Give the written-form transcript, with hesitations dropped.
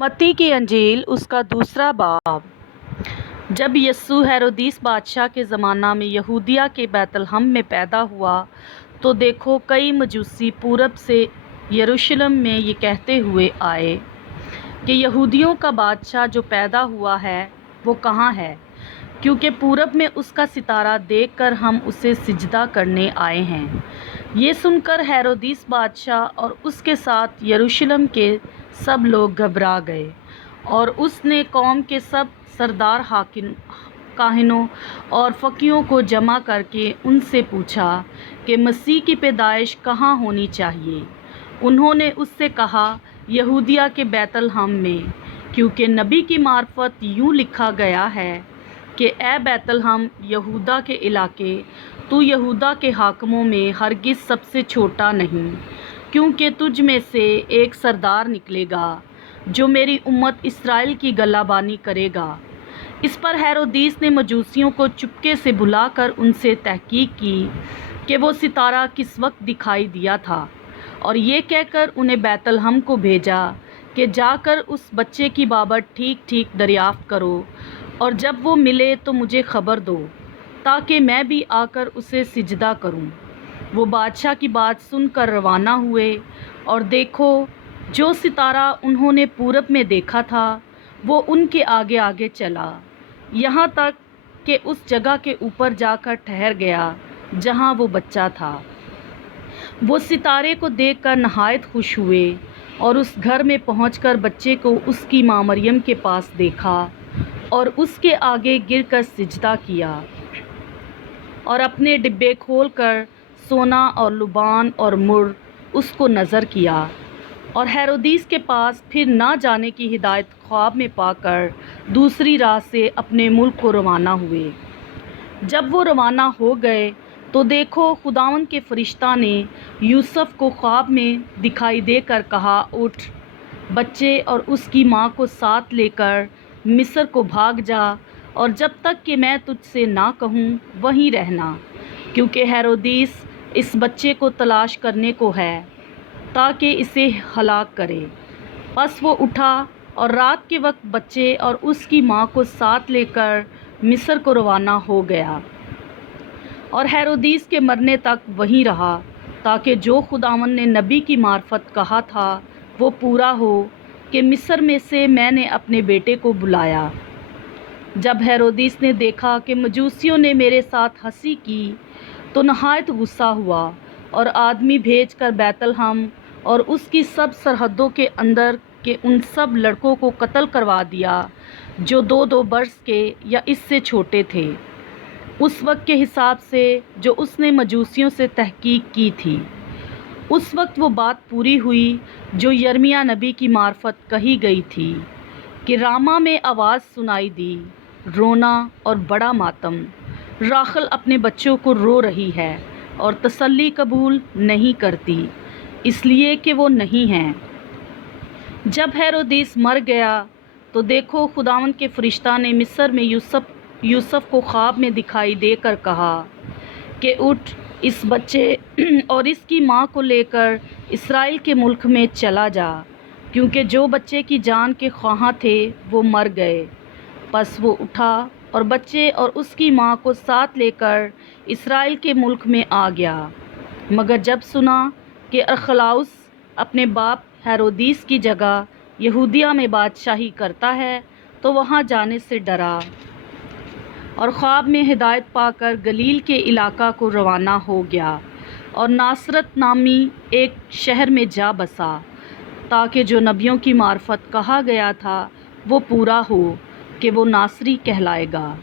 मत्ती की अंजील उसका दूसरा बाब। जब यस्सु हेरोदिस बादशाह के ज़माना में यहूदिया के बैतलहम में पैदा हुआ तो देखो कई मजूसी पूरब से यरूशलेम में ये कहते हुए आए कि यहूदियों का बादशाह जो पैदा हुआ है वो कहाँ है, क्योंकि पूरब में उसका सितारा देखकर हम उसे सिजदा करने आए हैं। ये सुनकर हेरोदिस बादशाह और उसके साथ यरूशलेम के सब लोग घबरा गए और उसने कौम के सब सरदार हाकिम काहिनों और फकीहों को जमा करके उनसे पूछा कि मसीह की पैदाइश कहाँ होनी चाहिए। उन्होंने उससे कहा, यहूदिया के बैतलहम में, क्योंकि नबी की मार्फत यूँ लिखा गया है कि ए बैतलहम यहूदा के इलाके, तू यहूदा के हाकिमों में हरगिज़ सबसे छोटा नहीं, क्योंकि तुझ में से एक सरदार निकलेगा जो मेरी उम्मत इस्राएल की गलाबानी करेगा। इस पर हेरोदिस ने मजूसियों को चुपके से बुलाकर उनसे तहकीक की कि वो सितारा किस वक्त दिखाई दिया था, और ये कहकर उन्हें बैतलहम को भेजा कि जाकर उस बच्चे की बाबत ठीक ठीक दरियाफ्त करो, और जब वो मिले तो मुझे खबर दो, ताकि मैं भी आकर उसे सिजदा करूं। वो बादशाह की बात सुनकर रवाना हुए, और देखो जो सितारा उन्होंने पूरब में देखा था वो उनके आगे आगे चला, यहाँ तक कि उस जगह के ऊपर जाकर ठहर गया जहाँ वो बच्चा था। वो सितारे को देखकर नहायत खुश हुए और उस घर में पहुंचकर बच्चे को उसकी माँ मरियम के पास देखा और उसके आगे गिरकर सिजदा किया, और अपने डिब्बे खोलकर सोना और लुबान और मुर उसको नज़र किया, और हेरोदिस के पास फिर ना जाने की हिदायत ख्वाब में पाकर दूसरी राह से अपने मुल्क को रवाना हुए। जब वो रवाना हो गए तो देखो खुदावंद के फरिश्ता ने यूसुफ को ख्वाब में दिखाई देकर कहा, उठ, बच्चे और उसकी माँ को साथ लेकर मिस्र को भाग जा, और जब तक कि मैं तुझसे ना कहूँ वहीं रहना, क्योंकि हेरोदिस इस बच्चे को तलाश करने को है ताकि इसे हलाक करे। बस वो उठा और रात के वक्त बच्चे और उसकी माँ को साथ लेकर मिस्र को रवाना हो गया, और हेरोदिस के मरने तक वहीं रहा, ताकि जो खुदावंद ने नबी की मार्फत कहा था वो पूरा हो कि मिस्र में से मैंने अपने बेटे को बुलाया। जब हेरोदिस ने देखा कि मजूसियों ने मेरे साथ हंसी की तो नहायत गुस्सा हुआ, और आदमी भेजकर बैतलहम और उसकी सब सरहदों के अंदर के उन सब लड़कों को कत्ल करवा दिया जो 2-2 बरस के या इससे छोटे थे, उस वक्त के हिसाब से जो उसने मजूसियों से तहकीक की थी। उस वक्त वो बात पूरी हुई जो यर्मिया नबी की मार्फत कही गई थी कि रामा में आवाज़ सुनाई दी, रोना और बड़ा मातम, राखल अपने बच्चों को रो रही है और तसल्ली कबूल नहीं करती, इसलिए कि वो नहीं हैं। जब हेरोदिस मर गया तो देखो खुदावंद के फरिश्ता ने मिस्र में यूसुफ को ख्वाब में दिखाई देकर कहा कि उठ, इस बच्चे और इसकी माँ को लेकर इस्राएल के मुल्क में चला जा, क्योंकि जो बच्चे की जान के ख्वाहां थे वो मर गए। बस वो उठा और बच्चे और उसकी माँ को साथ लेकर इस्राएल के मुल्क में आ गया, मगर जब सुना कि अरखलाउस अपने बाप हेरोदिस की जगह यहूदिया में बादशाही करता है तो वहाँ जाने से डरा, और ख्वाब में हिदायत पाकर गलील के इलाका को रवाना हो गया और नासरत नामी एक शहर में जा बसा, ताकि जो नबियों की मार्फत कहा गया था वो पूरा हो कि वो नासरी कहलाएगा।